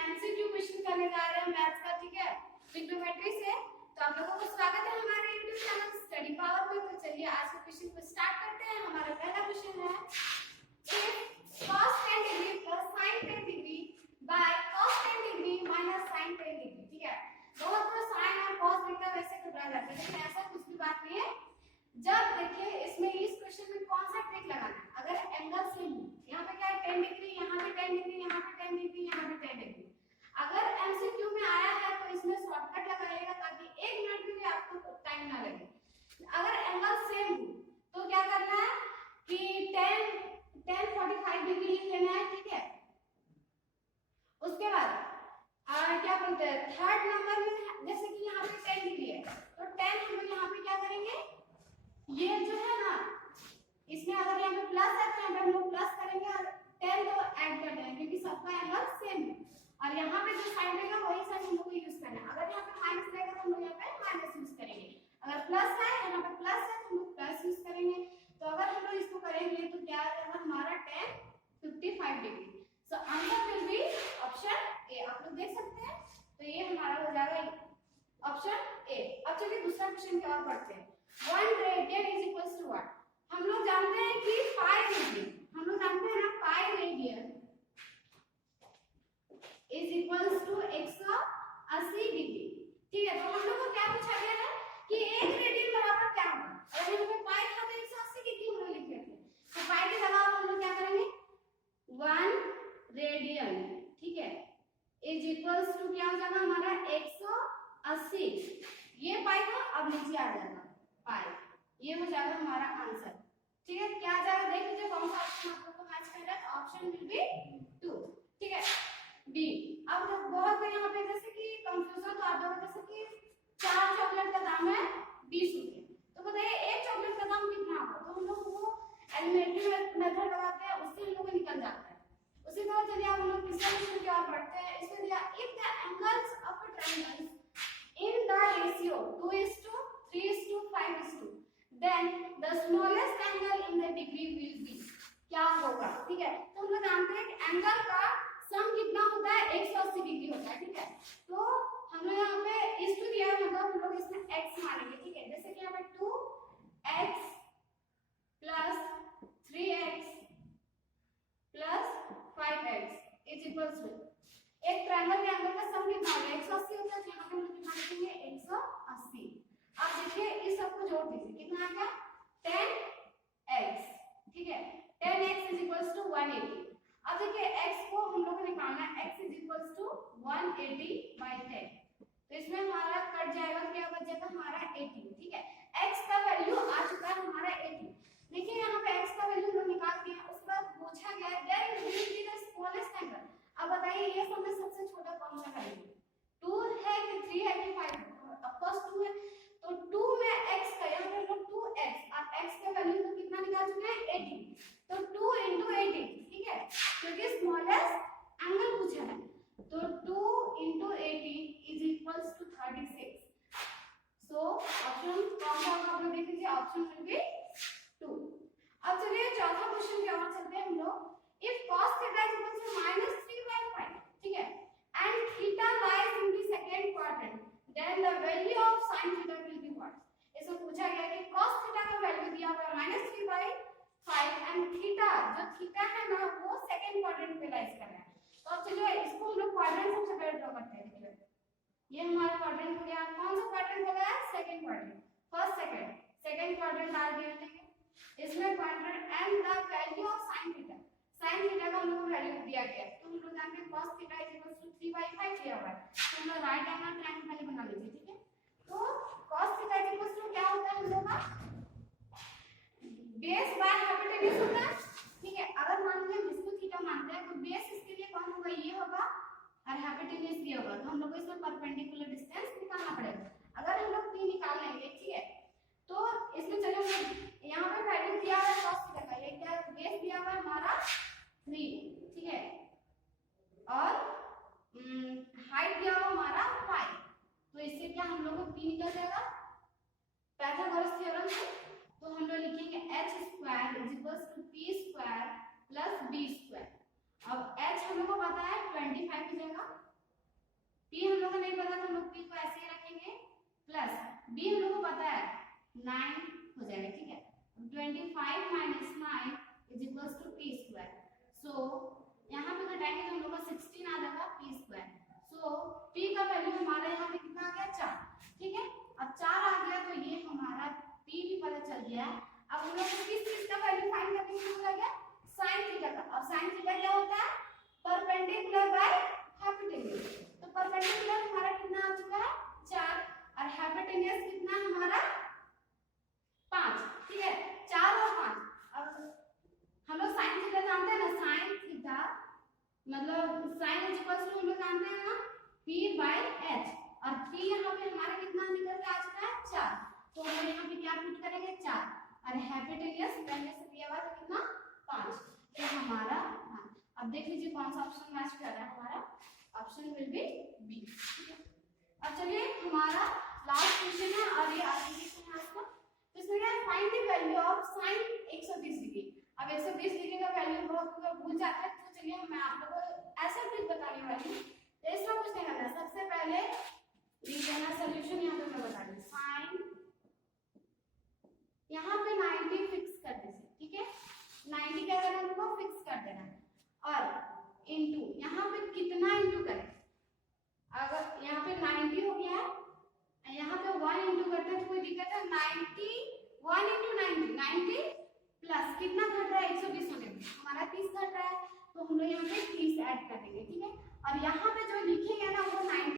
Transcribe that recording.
MCQ question करने जा रहे हैं मैथ्स का, ठीक है, ट्रिग्नोमेट्री से। तो आप लोगों को स्वागत है हमारे YouTube चैनल स्टडी पावर में। तो चलिए आज के क्वेश्चन को स्टार्ट करते हैं। हमारा पहला क्वेश्चन है if cos 10 degree plus sin 10 degree by cos 10 degree minus sin 10 degree, ठीक है। बहुत बार sin और cos देखकर वैसे घबरा जाते हैं, लेकिन ऐसा कुछ भी बात नहीं है। जब देखिए इसमें इस क्वेश्चन में कौन सा ट्रिक लगाना है, अगर एंगल सेम हो, यहाँ पे क्या है 10 डिग्री, यहाँ पे 10 डिग्री, यहाँ पे 10 डिग्री, यहाँ पे 10 डिग्री। अगर एमसीक्यू में आया है तो इसमें शॉर्टकट लगाइएगा ताकि 1 मिनट के लिए आपको टाइम ना लगे। अगर एंगल सेम हो तो क्या करना है कि 10 45 डिग्री लिख लेना है, ठीक है। उसके बाद क्या बोलते हैं थर्ड नंबर में, जैसे कि यहाँ पे 10 डिग्री है तो 10 हम लोग यहाँ पे क्या करेंगे, ये जो है ना इसमें अगर यहाँ पे प्लस है तो यहाँ पे हम लोग प्लस करेंगे और 10 को ऐड कर देंगे क्योंकि सबका एंगल सेम है। और यहाँ पे जो साइन रहेगा वही साइन हम लोग को यूज करना है। अगर यहाँ पे माइनस रहेगा तो हम लोग यहाँ पे माइनस यूज करेंगे। अगर प्लस है, यहाँ पे प्लस है तो हम लोग प्लस यूज करेंगे। तो अगर हम लोग इसको करेंगे तो क्या आएगा हमारा 10 55 degree. So answer will be option A. आप लोग देख सकते हैं, तो ये हमारा हो जाएगा ऑप्शन ए। अब चलिए दूसरा क्वेश्चन की ओर बढ़ते हैं। 1 radian is equals to what? हम लोग जानते हैं कि पाई रेडियन, हम लोग जानते हैं ना pi radian is equals to 180 degree, ठीक है। तो हम लोग को क्या पूछा गया है कि 1 रेडियन बराबर क्या होगा। अगर हम लोग पाई था तो 180 डिग्री हम लोग लिख लेते हैं। तो पाई के जगह हम लोग क्या करेंगे 1 रेडियन, ठीक है, इज इक्वल्स टू क्या हो जाएगा हमारा 180। ये पाई को अब नीचे आ जाएगा पाई, ये हो जाएगा हमारा आंसर, ठीक है। क्या आ जाएगा देख लीजिए कौन सा ऑप्शन आप लोग को मैच कर रहा है। ऑप्शन विल बी 2, ठीक है, बी। अब बहुत यहाँ पे जैसे कि कंफ्यूजन तो आता है, जैसे कि 4 चॉकलेट का दाम है 20 रुपए, तो बताइए एक चॉकलेट का दाम कितना होगा। तो हम लोग वो एलिमेंट्री मेथड लगाते हैं, उससे हम लोग को निकल जाता है। उसी तरह चलिए हम लोग तीसरे क्वेश्चन की ओर बढ़ते हैं। इसमें दिया if the angles of a triangle in the ratio 2:3:5:2 then the smallest angle in the degree will be, क्या होगा, ठीक है। तो हम लोग जानते हैं कि एंगल का सम कितना होता है 180 डिग्री होता है, ठीक है। तो हम लोग यहाँ पे इसको दिया है, मतलब हम लोग इसमें x मानेंगे, ठीक है। जैसे कि यहाँ पे 2x plus 3x plus 5x is equals to, एक ट्रायंगल के एंगल का सम कितना होगा 180 होता है, तो यहाँ पे हम लोग कितना लिखेंगे 180। अब देखिए इस सब को जोड़ दीजिए, कितना आ गया 10x, ठीक है। 10x is equals to 180। अब देखिए x को हम लोग को निकालना है, x is equals to 180 by 10। तो इसमें हमारा कट जाएगा, क्या बच जाएगा हमारा 80, ठीक है। x का वैल्यू आ चुका है हमारा 80। देखिए यहाँ पे x का वैल्यू हम लोग निकाल दिए। उसके बाद पूछा गया है then will be the smallest angle. अब बताइए ये सब में सबसे छोटा कौन सा है, 2 है कि 3 है कि 5 है? ऑफ कोर्स 2 है, तो 2 में x का यहाँ पे 2x और x का वैल्यू तो कितना निकाल चुके हैं 80, तो 2 into 80, ठीक है, क्योंकि स्मॉलेस्ट एंगल पूछा है। तो 2 into 80 is equals to 36। So option कौन सा होगा आप लोग देख लीजिए, ऑप्शन विल बी 2। अब चलिए चौथा क्वेश्चन की ओर चलते हैं हम लोग। If cos theta is equal to -3/5, ठीक है, and theta lies in the second quadrant, then the value of sin theta will be what? इसको पूछा गया कि cos theta का वैल्यू दिया हुआ है -3/5 and theta, जो theta है ना वो सेकंड क्वाड्रेंट पे लाइज कर रहा है। तो अब चलिए इसको हम लोग क्वाड्रेंट सबसे पहले ड्रॉ करते हैं। देखिए ये हमारा क्वाड्रेंट हो गया। कौन सा क्वाड्रेंट हो गया? Second quadrant. First second quadrant डाल दिया इसमें quadrant and the value of sin theta, sin theta का हम लोग को वैल्यू दिया गया है। तो हम लोग जानते हैं cos theta is equal to 3/5 दिया हुआ है, तो हम लोग राइट एंगल ट्रायंगल पहले बना लीजिए, ठीक है। तो cos theta is equal to क्या होता है हम लोग का बेस बाय हाइपोटेन्यूज होता है, ठीक है। अगर मान लीजिए हम इसको थीटा मानते हैं तो बेस इसके लिए कौन होगा, ये होगा, और हाइपोटेन्यूज ये होगा। तो हम लोग को इसमें परपेंडिकुलर डिस्टेंस निकालना पड़ेगा। अगर हम लोग p निकाल लेंगे, ठीक है, तो इसमें चलिए यहाँ पे वैल्यू दिया है cos थीटा का, ये क्या बेस दिया हुआ है हमारा 3, ठीक है, और हाइट दिया हुआ हमारा 5। तो इससे क्या हम लोग को p निकल जाएगा पाइथागोरस थ्योरम से। तो हम लोग लिखेंगे h² = p² + b²। अब h हम लोग को पता है 25 हो जाएगा, p हम लोग को नहीं पता तो हम लोग p को ऐसे ही रखेंगे प्लस b हम लोग को पता है 9 हो जाएगा, ठीक है। 25 minus 9 is equals to p square. So यहाँ पे घटाएंगे तो हम लोग का 16 आ जाएगा p स्क्वायर। सो p का वैल्यू हमारा यहाँ पे कितना आ गया 4, ठीक है। अब 4 आ गया तो ये हमारा p भी पता चल गया। अब हम लोग को किस चीज का वैल्यू फाइंड करने के लिए बोला गया, sin थीटा का। अब sin थीटा क्या होता है, परपेंडिकुलर बाय हाइपोटेन्यूज। तो परपेंडिकुलर हमारा कितना आ चुका है 4 और हाइपोटेन्यूज कितना हमारा 5, ठीक है। 4 और 5। अब हम लोग sin थीटा जानते हैं ना, sin थीटा मतलब sin इज इक्वल टू हम लोग जानते हैं ना p बाय h, और p यहाँ पे हमारा कितना निकल के आ चुका है 4। तो हम यहाँ पे क्या पुट करेंगे 4 और हाइपोटेन्यूज पहले से दिया हुआ था कितना 5, तो हमारा अब देख लीजिए कौन सा ऑप्शन मैच कर रहा है, हमारा ऑप्शन विल बी बी, ठीक है। अब चलिए हमारा लास्ट क्वेश्चन है और ये आखिरी क्वेश्चन है आपका। तो इसमें क्या है, find the value of sin 120 degree. अब 120 डिग्री का वैल्यू बहुत लोग भूल जाते हैं, तो चलिए मैं आप लोगों को ऐसा ट्रिक बताने वाली हूं। तो इसमें कुछ नहीं करना, सबसे पहले रीजन सॉल्यूशन यहाँ पे मैं बता दूं। sin यहाँ पे 90 फिक्स कर दीजिए, ठीक है। 90 क्या करना है, हमको फिक्स कर देना है और इनटू यहाँ पे कितना इनटू करें, अगर यहाँ पे 90 हो गया है, यहाँ पे 1 इनटू करते हैं तो कोई दिक्कत है। 90 1 इनटू 90 प्लस कितना घट रहा है 120 होने में हमारा 30 घट रहा है, तो हम लोग यहाँ पे 30 ऐड कर देंगे, ठीक है। और यहाँ पे जो लिखेंगे ना वो 90